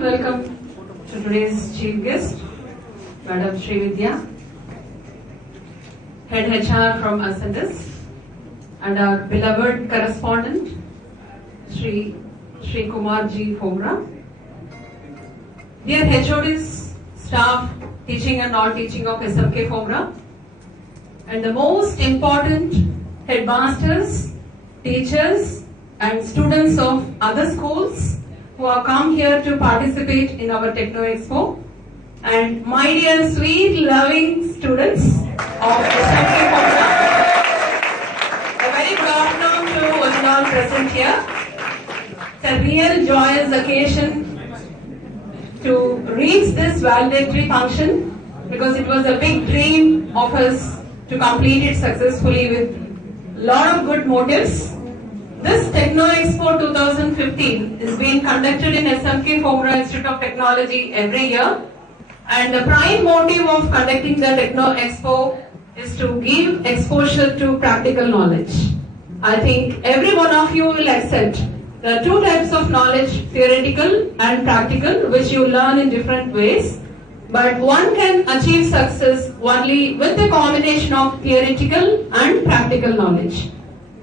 special welcome to today's chief guest, Madam Srividya, Head HR from Ascendus, and our beloved correspondent, Sri Kumar Ji Fomra. Dear HODs, staff, teaching and non-teaching of SMK Fomra, and the most important headmasters, teachers, and students of other schools who have come here to participate in our Techno Expo, and my dear sweet loving students of SMK Fomra, a very good afternoon to all present here. It's a real joyous occasion to reach this valedictory function because it was a big dream of us to complete it successfully with a lot of good motives. This Techno Expo 2015 is being conducted in SMK Fomra Institute of Technology every year, and the prime motive of conducting the Techno Expo is to give exposure to practical knowledge. I think every one of you will accept there are two types of knowledge, theoretical and practical, which you learn in different ways. But one can achieve success only with a combination of theoretical and practical knowledge.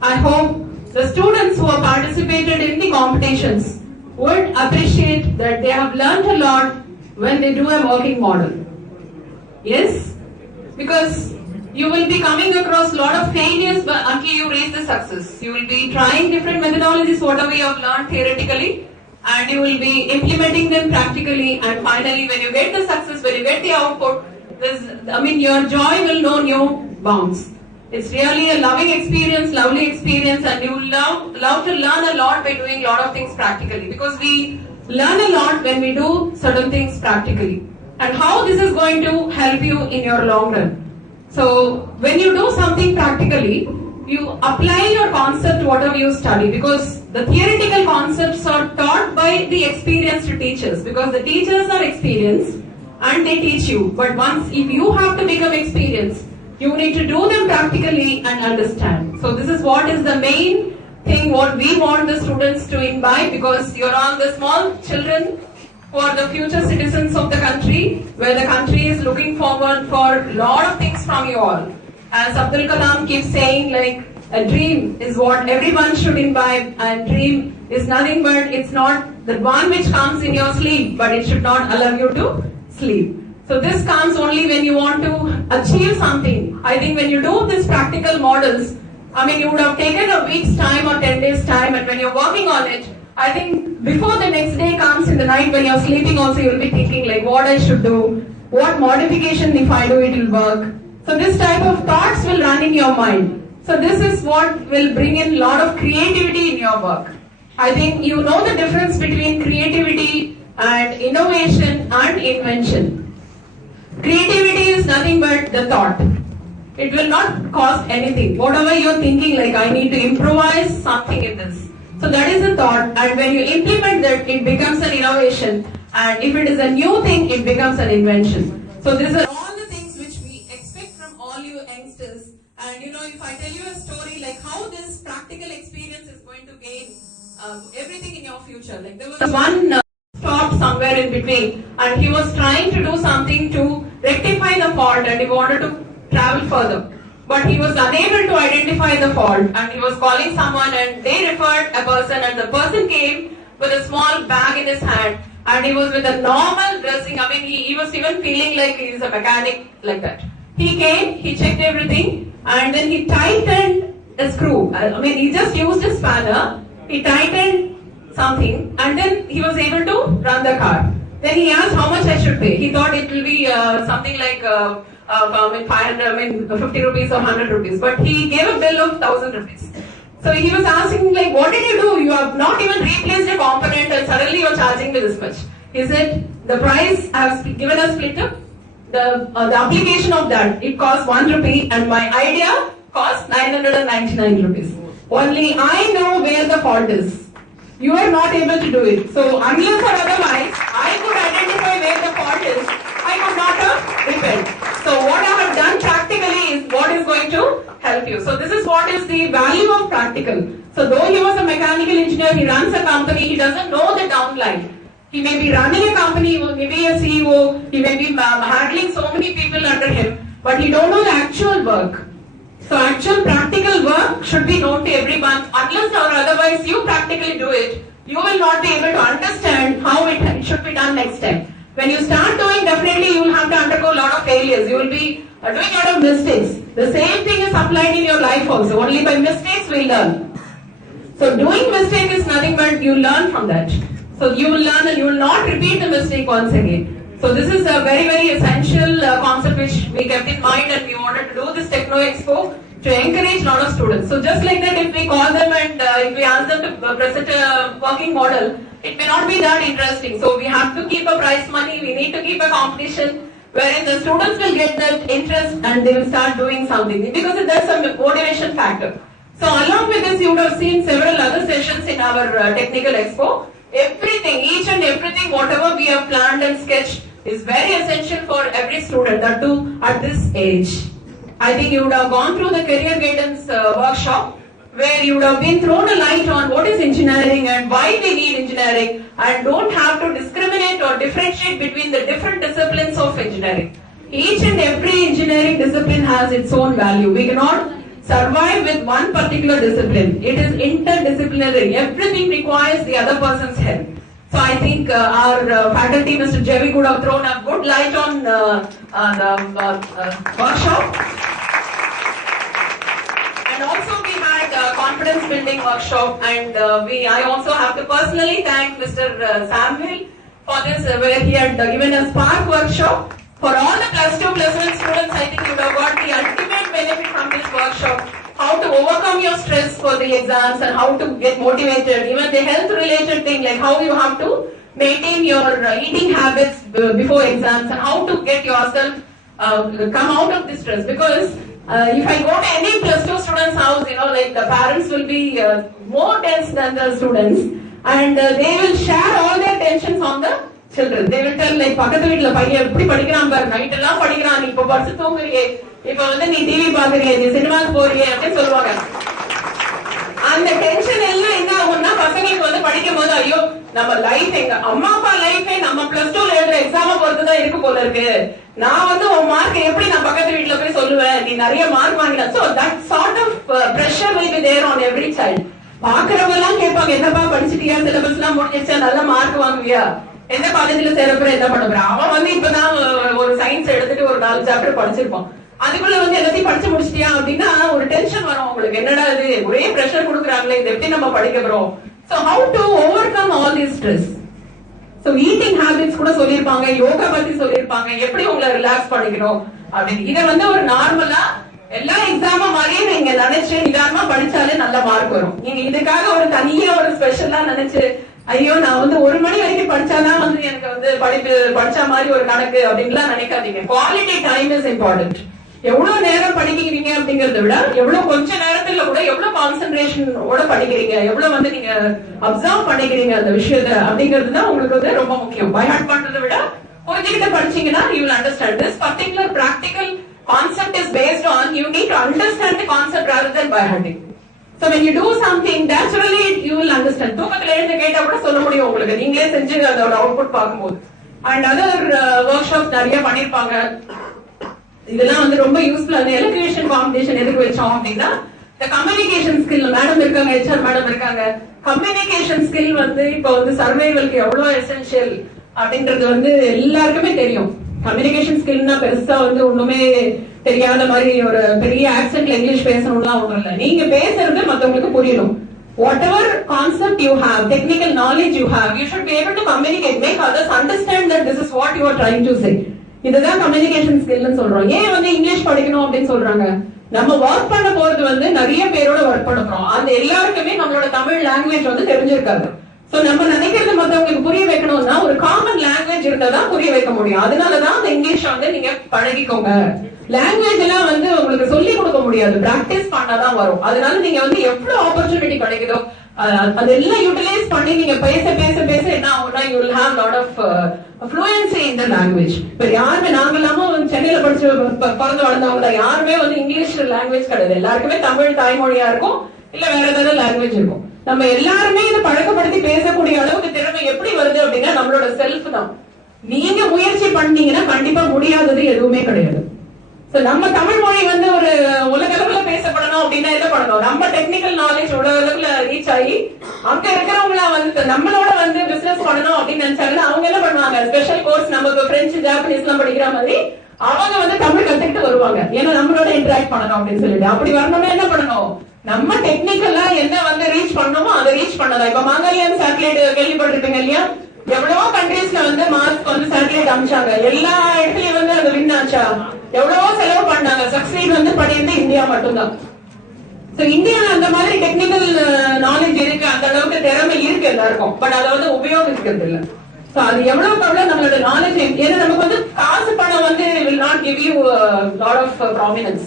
I hope the students who have participated in the competitions would appreciate that they have learned a lot when they do a working model. Yes? Because you will be coming across a lot of failures until you reach the success. You will be trying different methodologies, whatever you have learned theoretically, and you will be implementing them practically, and finally when you get the success, when you get the output, your joy will know no bounds. It's really a loving experience, lovely experience, and you will love to learn a lot by doing a lot of things practically, because we learn a lot when we do certain things practically. And how this is going to help you in your long run. So when you do something practically, you apply your concept whatever you study, because the theoretical concepts are taught by the experienced teachers, because the teachers are experienced and they teach you. But once if you have to become experienced, you need to do them practically and understand. So this is what is the main thing what we want the students to imbibe, because you're all the small children who are the future citizens of the country, where the country is looking forward for a lot of things from you all. As Abdul Kalam keeps saying, like, a dream is what everyone should imbibe, and dream is nothing but it's not the one which comes in your sleep, but it should not allow you to sleep. So this comes only when you want to achieve something. I think when you do these practical models, you would have taken a week's time or 10 days time, and when you're working on it, I think before the next day comes in the night when you're sleeping also, you will be thinking like what I should do, what modification if I do it will work. So this type of thoughts will run in your mind. So this is what will bring in a lot of creativity in your work. I think you know the difference between creativity and innovation and invention. Creativity is nothing but the thought. It will not cost anything. Whatever you're thinking, like I need to improvise something in this. So that is a thought, and when you implement that, it becomes an innovation, and if it is a new thing, it becomes an invention. So these are all the things which we expect from all you youngsters. And if I tell you a story like how this practical experience is going to gain everything in your future. Like there was one stopped somewhere in between, and he was trying to do something to rectify the fault, and he wanted to travel further. But he was unable to identify the fault, and he was calling someone, and they referred a person, and the person came with a small bag in his hand, and he was with a normal dressing. He was even feeling like he is a mechanic like that. He came, he checked everything, and then he tightened a screw. He just used a spanner, he tightened something, and then he was able to run the car. Then he asked how much I should pay. He thought it will be something like 50 rupees or 100 rupees, but he gave a bill of 1000 rupees. So he was asking like, what did you do? You have not even replaced a component and suddenly you are charging me this much. He said, the price I have given a split up, the application of that, it cost 1 rupee, and my idea cost 999 rupees. Only I know where the fault is. You are not able to do it. So unless or otherwise, I could identify where the fault is, I could not have repaired. So what I have done practically is what is going to help you. So this is what is the value of practical. So though he was a mechanical engineer, he runs a company, he doesn't know the downline. He may be running a company, he may be a CEO, he may be handling so many people under him, but he don't know the actual work. So actual practical work should be known to everyone. Unless or otherwise you practically do it, you will not be able to understand how it should be done next time. When you start doing, definitely you will have to undergo a lot of failures. You will be doing a lot of mistakes. The same thing is applied in your life also. Only by mistakes we learn. So doing mistake is nothing but you learn from that. So you will learn and you will not repeat the mistake once again. So this is a very, very essential concept which we kept in mind, and we wanted to do this Techno Expo to encourage a lot of students. So just like that, if we call them and if we ask them to present a working model, it may not be that interesting. So we have to keep a prize money, we need to keep a competition wherein the students will get that interest and they will start doing something because there's a motivation factor. So along with this, you would have seen several other sessions in our technical expo. Everything, each and everything, whatever we have planned and sketched is very essential for every student, that too at this age. I think you would have gone through the career guidance workshop where you would have been thrown a light on what is engineering and why we need engineering, and don't have to discriminate or differentiate between the different disciplines of engineering. Each and every engineering discipline has its own value. We cannot survive with one particular discipline. It is interdisciplinary. Everything requires the other person's help. So I think our faculty, Mr. Jevi, could have thrown a good light on the workshop. And also we had a confidence building workshop, and I also have to personally thank Mr. Samuel for this, where he had given a Spark workshop. For all the plus 2, plus 1 students, I think you would have got the ultimate benefit from this workshop. How to overcome your stress for the exams and how to get motivated. Even the health related thing, like how you have to maintain your eating habits before exams, and how to get yourself come out of this stress. Because if I go to any plus 2 student's house, like the parents will be more tense than the students, and they will share all their tensions on the children. They will tell, like, பக்கத்து வீட்ல பையன் எப்படி படிக்கிறான் பாரு, நைட் எல்லாம் படிக்கிறான், நீ இப்ப படுத்து தூங்குறியே, இப்ப நீ டிவி பாக்குறியே, நீ சினிமாக்கு போறியே அப்படின்னு சொல்லுவாங்க. அந்த டென்ஷன் எல்லாம் என்ன ஆகும்னா பசங்களுக்கு படிக்கும் போது, ஐயோ நம்ம லைஃப், எங்க அம்மா அப்பா லைஃபே நம்ம பிளஸ் 2ல எழுதுற எக்ஸாம பொறுத்துதான் இருக்கு போல இருக்கு. நான் உன் மார்க் எப்படி நான் பக்கத்து வீட்டுல போய் சொல்லுவேன், நீ நிறைய மார்க் வாங்கின. So that sort of pressure will be there on every child. பாக்குறவங்க எல்லாம் கேட்பாங்க, என்னப்பா படிச்சிட்டியா, சிலபஸ் எல்லாம் முடிஞ்சிருச்சா, நல்ல மார்க் வாங்குவியா, எந்த காலேஜ்ல சேரப்ப என்ன பண்ண போற. அவன் இப்பதான் ஒரு சயின்ஸ் எடுத்துட்டு ஒரு 4 சாப்டர் படிச்சிருப்பான். அதுக்குள்ள எல்லாத்தையும் படிச்சு முடிச்சிட்டியா அப்படின்னா ஒரு டென்ஷன் வரும் உங்களுக்கு. என்னடா இது ஒரே பிரஷர் கொடுக்குறாங்களே, இது எப்படி நம்ம படிக்க போறோம். So how to overcome all this stress? So eating habits கூட சொல்லிருப்பாங்க, யோகா பத்தி சொல்லிருப்பாங்க, எப்படி உங்களை ரிலாக்ஸ் பண்ணிக்கணும் அப்படின்னு. இத ஒரு நார்மலா எல்லா எக்ஸாம மாதிரியே நீங்க நினைச்சு நிதானமா படிச்சாலே நல்ல மார்க் வரும். நீங்க இதுக்காக ஒரு தனியா ஒரு ஸ்பெஷலா நினைச்சு, ஐயோ நான் 1 மணி வரைக்கும் படிச்சாதான் எனக்கு படிச்ச மாதிரி ஒரு கணக்கு அப்படின்லாம் நினைக்காதீங்க. Quality time is important. எவ்வளவு நேரம் படிக்கிறீங்க அப்படிங்கறத விட எவ்வளவு கொஞ்ச நேரத்துல கூட எவ்வளவு கான்சென்ட்ரேஷனோட படிக்கிறீங்க, எவ்வளவு நீங்க அப்சர்வ் பண்ணிக்கிறீங்க அந்த விஷயத்த அப்படிங்கிறது தான் உங்களுக்கு ரொம்ப முக்கியம். பை ஹார்ட் பண்றதை விட புரிஞ்சுக்கிட்ட படிச்சீங்கன்னா you will understand. This particular practical concept is based on you need to understand the concept rather than by hearting. So when you do something, naturally you will understand. தூக்கத்துல எழுந்து கேட்டா கூட சொல்ல முடியும் உங்களுக்கு, நீங்களே செஞ்சு அதோட அவுட்புட் பார்க்கும்போது. அண்ட் அதர் ஒர்க்ஷாப் நிறைய பண்ணிருப்பாங்க. இதெல்லாம் ரொம்ப யூஸ்ஃபுல்லான எலக்ட்ரிஷியன் காம்படிஷன் எதுக்கு வச்சோம் அப்படின்னா, இந்த கம்யூனிகேஷன் ஸ்கில், மேடம் இருக்காங்க, HR மேடம் இருக்காங்க. கம்யூனிகேஷன் ஸ்கில் இப்ப சர்வைவலுக்கு எவ்வளவு எசென்ஷியல் அப்படின்றது எல்லாருக்குமே தெரியும். கம்யூனிகேஷன் ஸ்கில்னா பெருசா ஒண்ணுமே தெரியாத மாதிரி ஒரு பெரிய ஆக்சென்ட்ல இங்கிலீஷ் பேசணும்லாம் ஒண்ணும் இல்ல. நீங்க பேசுறது மத்தவங்களுக்கு புரியணும். Whatever concept you have, technical knowledge you have, you should be able to communicate, make others understand that this is what you are trying to say. இதுதான் கம்யூனிகேஷன் ஸ்கில்னு சொல்றோம். ஏன் இங்கிலீஷ் படிக்கணும் அப்படின்னு சொல்றாங்க, நம்ம ஒர்க் பண்ண போறது நிறைய பேரோட ஒர்க் பண்ண போறோம். அந்த எல்லாருக்குமே நம்மளோட தமிழ் லாங்குவேஜ் தெரிஞ்சிருக்காது. சோ நம்ம நினைக்கிறது மத்தவங்களுக்கு புரிய வைக்கணும்னா ஒரு காமன் லாங்குவேஜ் இருந்தாதான் புரிய வைக்க முடியும். அதனாலதான் அந்த இங்கிலீஷ் நீங்க பழகிக்கோங்க. லாங்குவேஜ் எல்லாம் உங்களுக்கு சொல்லி கொடுக்க முடியாது, பிராக்டிஸ் பண்ணாதான் வரும். அதனால நீங்க எவ்வளவு ஆப்பர்ச்சுனிட்டி கிடைக்குதோ அதெல்லாம் யூட்டிலைஸ் பண்ணி நீங்க பேச பேச பேச என்ன ஆகும்னா you will have lot of fluency in the language. இப்ப யாருமே நாங்க இல்லாம சென்னையில படிச்சு பிறந்து வளர்ந்தவங்க யாருமே இங்கிலீஷ் லாங்குவேஜ் கிடையாது. எல்லாருக்குமே தமிழ் தாய்மொழியா இருக்கும், இல்ல வேற ஏதாவது லாங்குவேஜ் இருக்கும். நம்ம எல்லாருமே இதை பழக்கப்படுத்தி பேசக்கூடிய அளவுக்கு திறமை எப்படி வருது அப்படின்னா நம்மளோட செல்ஃப் தான். நீங்க முயற்சி பண்ணீங்கன்னா கண்டிப்பா முடியாதது எதுவுமே கிடையாது. நம்ம தமிழ் மொழி வந்து ஒரு உலக அளவுல பேசப்படணும் அப்படின்னா என்ன பண்ணணும்? நம்ம டெக்னிக்கல் நாலேஜ் உலக அளவுல ரீச் ஆகி அங்க இருக்கிறவங்கள வந்து நம்மளோட வந்து பிசினஸ் பண்ணணும் அப்படின்னு நினைச்சாங்கன்னா அவங்க என்ன பண்ணுவாங்க? ஸ்பெஷல் கோர்ஸ் நமக்கு பிரெஞ்சு ஜாப்பனீஸ் எல்லாம் படிக்கிற மாதிரி அவங்க வந்து தமிழ் கத்துக்கிட்டு வருவாங்க. ஏன்னா நம்மளோட இன்டராக்ட் பண்ணணும் அப்படின்னு சொல்லிட்டு. அப்படி வரணும்னா என்ன பண்ணணும்? நம்ம டெக்னிக்கலா என்ன வந்து ரீச் பண்ணணுமோ அதை ரீச் பண்ணலாம். இப்ப மங்கல்யான் சேட்டலைட் கேள்விப்பட்டிருப்பீங்க இல்லையா? எவ்வளவோ கண்ட்ரீஸ்ல வந்து மார்க் வந்து சேட்டலைட் அமிச்சாங்க. எல்லா இடத்துலயும் வந்து அது வின் ஆச்சா? எவ்வளவோ செலவு பண்ணாங்க. சக்சீட் வந்து பண்ணிருந்து இந்தியா மட்டும்தான். இந்தியால அந்த மாதிரி டெக்னிக்கல் நாலேஜ் இருக்கு, அந்த அளவுக்கு திறமை இருக்கு எல்லாருக்கும். பட் அதை வந்து உபயோகிக்கிறது இல்ல. அது எவ்வளவுக்கு எவ்வளவு நம்மளோட நாலேஜ், ஏன்னா நமக்கு வந்து காசு பணம் வந்து will not give you lot of prominence.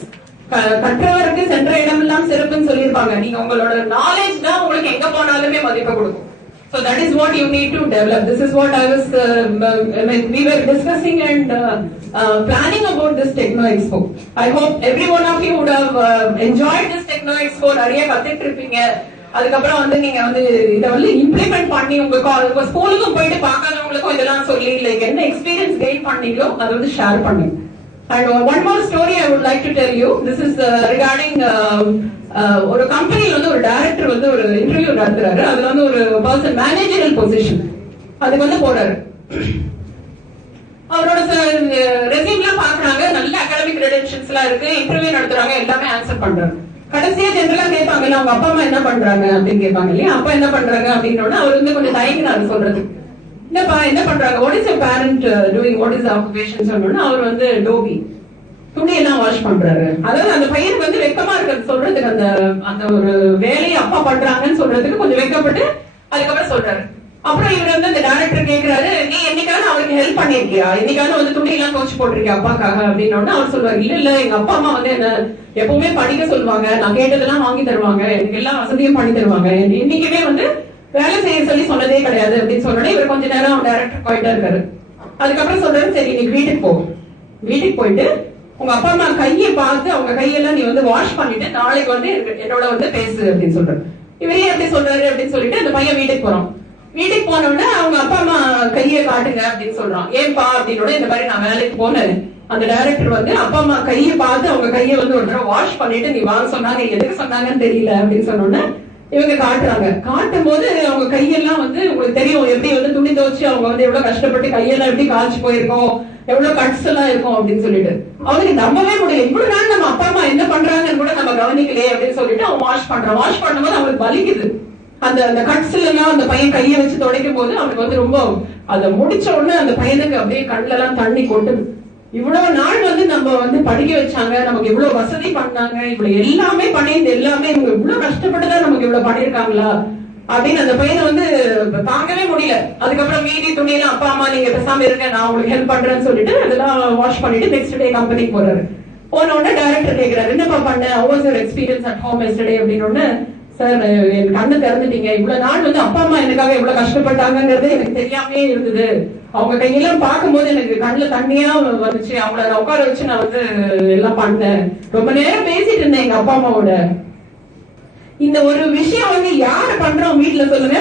கற்றவருக்கு சென்ற இடமெல்லாம் சிறப்புன்னு சொல்லியிருப்பாங்க. நீங்க உங்களோட நாலேஜ் தான் உங்களுக்கு எங்க போனாலுமே மதிப்பு கொடுக்கும். So that is what you need to develop. This is what I was, we were discussing and planning about this Techno Expo. I hope every one of you would have enjoyed this Techno Expo. நிறைய கத்துட்டு இருப்பீங்க. அதுக்கப்புறம் வந்து நீங்க வந்து இதை வந்து இம்ப்ளிமெண்ட் பண்ணி உங்க ஸ்கூலுக்கும் போயிட்டு பார்க்காதவங்களுக்கும் இதெல்லாம் சொல்லி லைக் என்ன எக்ஸ்பீரியன்ஸ் கெயின் பண்ணீங்களோ அதை வந்து ஷேர் பண்ணுங்க. And one more story I would like to tell you. This is regarding ஒரு கம்பெனில வந்து ஒரு டைரக்டர் வந்து ஒரு இன்டர்வியூ நடத்துறாரு. அதுல வந்து ஒரு பர்சன் மேனேஜரல் பொசிஷன் அதுக்கு வந்து போறாரு. அவரோட ரெஸ்யூம்லாம் பாக்குறாங்க. நல்ல அகாடமிக் கிரெடென்ஷியல்ஸ் எல்லாம் இருக்கு. இன்டர்வியூ நடத்துறாங்க. எல்லாமே ஆன்சர் பண்றாங்க. கடைசியா ஜெனரலா கேட்பாங்க, அவங்க அப்பா அம்மா என்ன பண்றாங்க அப்படின்னு கேட்பாங்க இல்லையா? அப்பா என்ன பண்றாங்க அப்படின்னோட அவர் வந்து கொஞ்சம் தயங்கினாரு சொல்றது. என்னப்பா என்ன பண்றாங்க? What is your parent doing, what is occupation சொன்னோன்னா அவர் வந்து டோபி துணி எல்லாம் வாஷ் பண்றாரு. அதாவது அந்த பையனுக்கு வந்து வெக்கமா இருக்கிறது சொல்றதுக்கு, அந்த அந்த ஒரு வேலையை அப்பா பண்றாங்கன்னு சொல்றதுக்கு கொஞ்சம் வெக்கப்பட்டு அதுக்கப்புறம் சொல்றாரு. அப்புறம் இவர் வந்து அந்த டைரக்டர் கேட்கிறாரு, நீ என்னைக்காவது அவருக்கு ஹெல்ப் பண்ணிருக்கியா? இன்னைக்காவது வந்து துணி எல்லாம் துவச்சு போட்டிருக்கியா அப்பாக்காக அப்படின்னோடனே அவர் சொல்லுவாரு, இல்ல இல்ல எங்க அப்பா அம்மா வந்து என்ன எப்பவுமே படிக்க சொல்லுவாங்க, நான் கேட்டதெல்லாம் வாங்கி தருவாங்க, எனக்கு எல்லா வசதியும் பண்ணி தருவாங்க, இன்னைக்குமே வந்து வேலை செய்ய சொல்லி சொன்னதே கிடையாது அப்படின்னு சொன்னோடனே இவர் கொஞ்ச நேரம் டைரக்டர் போயிட்டா இருக்காரு. அதுக்கப்புறம் சொல்றாரு, சரி இன்னைக்கு வீட்டுக்கு போ, வீட்டுக்கு போயிட்டு உங்க அப்பா அம்மா கையை பார்த்து அவங்க கையெல்லாம் நீ வந்து வாஷ் பண்ணிட்டு நாளைக்கு வந்து என்னோட வந்து பேசு அப்படின்னு சொல்றாரு. இவரே எப்படி சொல்றாரு அப்படின்னு சொல்லிட்டு அந்த பையன் வீட்டுக்கு போறான். வீட்டுக்கு போனோடனே அவங்க அப்பா அம்மா கையை காட்டுங்க அப்படின்னு சொல்றான். ஏன்பா அப்படின்னோட இந்த மாதிரி நான் வேலைக்கு போனேன். அந்த டைரக்டர் வந்து அப்பா அம்மா கையை பார்த்து அவங்க கையை வந்து ஒரு தடவை வாஷ் பண்ணிட்டு நீ வாங்க சொன்னாங்க, எதுக்கு சொன்னாங்கன்னு தெரியல அப்படின்னு சொன்னோன்னே இவங்க காட்டுறாங்க. காட்டும் போது அவங்க கையெல்லாம் வந்து உங்களுக்கு தெரியும் எப்படி வந்து துணி துவச்சு அவங்க வந்து எவ்வளவு கஷ்டப்பட்டு கையெல்லாம் எப்படி காய்ச்சி போயிருக்கோம், எவ்வளவு கட்ஸ் எல்லாம் இருக்கும் அப்படின்னு சொல்லிட்டு அவனுக்கு நம்பவே முடியல. இவ்வளவு நாள் நம்ம அப்பா அம்மா என்ன பண்றாங்கன்னு கூட நம்ம கவனிக்கலையே அப்படின்னு சொல்லிட்டு அவன் வாஷ் பண்றான். வாஷ் பண்ணும்போது அவனுக்கு வலிக்குது. அந்த அந்த கட்ஸ்ல எல்லாம் அந்த பையன் கையை வச்சு துடைக்கும் போது அவனுக்கு வந்து ரொம்ப அதை முடிச்ச உடனே அந்த பையனுக்கு அப்படியே கண்ணுல எல்லாம் தண்ணி கொட்டுது. இவ்வளவு நாள் வந்து நம்ம வந்து படிக்க வச்சாங்க, நமக்கு இவ்வளவு வசதி பண்ணாங்க, இவ்வளவு எல்லாமே பண்ணிருந்து எல்லாமே இவங்க இவ்வளவு கஷ்டப்பட்டுதான் நமக்கு இவ்வளவு பண்ணிருக்காங்களா அப்படின்னு அந்த பையனை வந்து தாங்கவே முடியல. அதுக்கப்புறம் மீதி துணியெல்லாம் அப்பா அம்மா நீங்க பேசாம இருங்க, நான் உங்களுக்கு ஹெல்ப் பண்றேன்னு சொல்லிட்டு அதெல்லாம் வாஷ் பண்ணிட்டு நெக்ஸ்ட் டே கம்பெனிக்கு போறாரு. போன உடனே டைரக்டர் கேட்கிறாரு, என்னப்பா பண்ண, how was your experience at home yesterday அப்படின்னு. சார் என் கண்ணு திறந்துட்டீங்க, இவ்வளவு நாள் வந்து அப்பா அம்மா எனக்காக எவ்வளவு கஷ்டப்பட்டாங்கிறது எனக்கு தெரியாமே இருந்தது. அவங்க கையெல்லாம் பார்க்கும்போது எனக்கு கண்ணுல தண்ணியா வந்துச்சு. அவங்கள உட்கார வச்சு நான் வந்து எல்லாம் பண்ணேன். ரொம்ப நேரம் பேசிட்டு இருந்தேன் எங்க அப்பா அம்மாவோட. இந்த ஒரு விஷயம் வந்து யாரு பண்றோம் வீட்டுல சொல்லுங்க?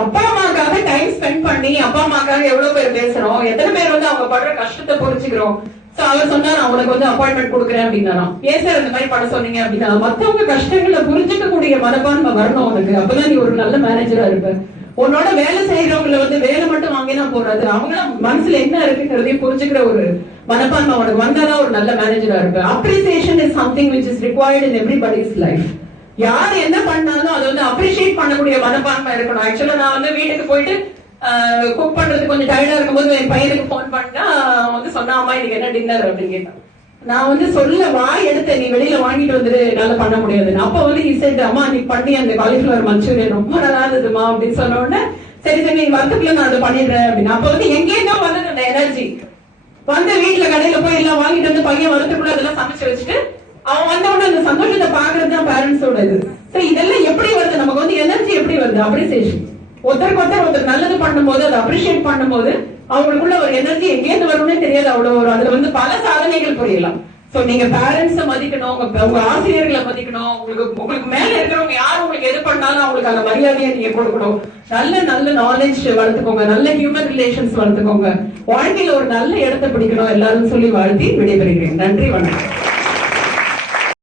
அப்பா அம்மாக்காக டைம் ஸ்பெண்ட் பண்ணி அப்பா அம்மாக்காக எவ்வளவு பேர் பேசுறோம், எத்தனை பேர் வந்து அவங்க படுற கஷ்டத்தை புரிஞ்சுக்கிறோம். அவர் சொன்னாரு அவனுக்கு வந்து அப்பாயின்மெண்ட் கொடுக்குறேன் அப்படின்னா, ஏன் சார் இந்த மாதிரி பண்ண சொன்னீங்க அப்படின்னா, மத்தவங்க கஷ்டங்களை புரிஞ்சுக்க கூடிய மனப்பான்மை வரணும் உனக்கு. அப்பதான் நீ ஒரு நல்ல மேனேஜரா இருப்ப. உன்னோட வேலை செய்யறவங்களை வந்து வேலை மட்டும் வாங்கினா போறாது, அவங்கள மனசுல என்ன இருக்குங்கிறதையும் புரிஞ்சுக்கிற ஒரு மனப்பான்மை உனக்கு வந்தாதான் ஒரு நல்ல மேனேஜரா இருப்ப. Appreciation is something which is required in everybody's life. யார் என்ன பண்ணாலும் அதை வந்து அப்ரிஷியேட் பண்ணக்கூடிய மனப்பான்மை இருக்கணும். ஆக்சுவலா நான் வந்து வீட்டுக்கு போயிட்டு குக் பண்றது கொஞ்சம் டயர்டா இருக்கும்போது என் பையனுக்கு போன் பண்ணா வந்து சொன்னா, அம்மா இன்னைக்கு என்ன டின்னர் அப்படின்னு கேட்டான். நான் வந்து சொல்ல வாய் எடுத்த, நீ வெளியில வாங்கிட்டு வந்துட்டு என்னால பண்ண முடியாது. அப்ப வந்து இசைட்டு, அம்மா நீ பண்ணி அந்த காலிஃபிளவர் மஞ்சூரியன் ரொம்ப நல்லா இருந்ததுமா அப்படின்னு சொன்ன உடனே சரி சரி நீ வரத்துக்குள்ள நான் அதை பண்ணிடுறேன் அப்படின்னு. அப்ப வந்து எங்கேயோ வந்து அந்த எனர்ஜி வந்து வீட்டுல கடையில போய் எல்லாம் வாங்கிட்டு வந்து பையன் வரத்துக்குள்ள அதெல்லாம் சமைச்சு வச்சுட்டு அவன் வந்த உடனே அந்த சந்தோஷத்தை பாக்குறது தான் பேரண்ட்ஸோட இது. சரி இதெல்லாம் எப்படி வருது நமக்கு வந்து எனர்ஜி எப்படி வருது? அப்ரிசியேஷன். ஒருத்தருக்கு ஒருத்தர் நல்லது பண்ணும்போது அதை அப்ரிஷியேட் பண்ணும்போது அவங்களுக்குள்ள ஒரு எனர்ஜி எங்கேயிருந்து வரும்னே தெரியாது. அவ்வளவு அதுல வந்து பல சாதனைகள் புரியலாம். சோ நீங்க பேரண்ட்ஸ மதிக்கணும், உங்க ஆசிரியர்களை மதிக்கணும், உங்களுக்கு மேல இருக்கிறவங்க யாரும் உங்களுக்கு எது பண்ணாலும் அவங்களுக்கு அந்த மரியாதையை நீங்க கொடுக்கணும். நல்ல நாலேஜ் வளர்த்துக்கோங்க, நல்ல ஹியூமன் ரிலேஷன்ஸ் வளர்த்துக்கோங்க, வாழ்க்கையில ஒரு நல்ல இடத்தை பிடிக்கணும் எல்லாரும் சொல்லி வாழ்த்தி விடைபெறுகிறேன். நன்றி, வணக்கம்.